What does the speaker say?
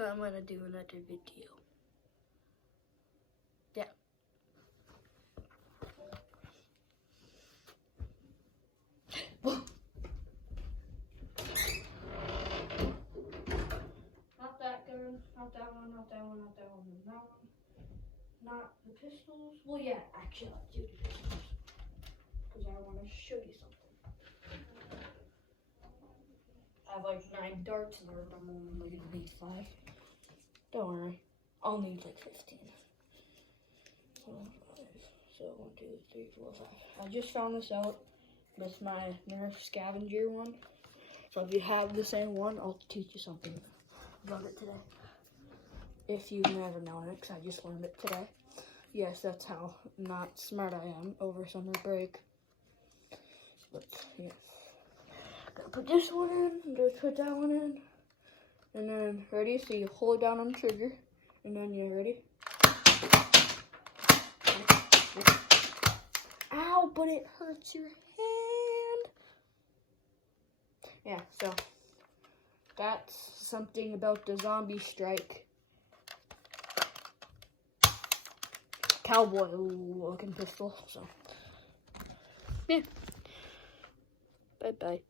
So I'm gonna do another video. Yeah. Not that gun, not that one, not that one, not that one, not that one. Not the pistols. Well, yeah, actually, I'll do the pistols. Because I want to show you something. I have like 9 darts in there, but I'm only going to need 5. Don't worry. I'll need like 15. So 1, 2, 3, 4, 5. I just found this out. That's my Nerf scavenger one. So if you have the same one, I'll teach you something about it today. If you've never known it, because I just learned it today. Yes, that's how not smart I am over summer break. But, yes. Gotta put this one in, gotta put that one in. And then, ready? So you hold down on the trigger. And then you're ready. Ow, but it hurts your hand. Yeah, so that's something about the zombie strike. Cowboy looking pistol, so yeah. Bye-bye.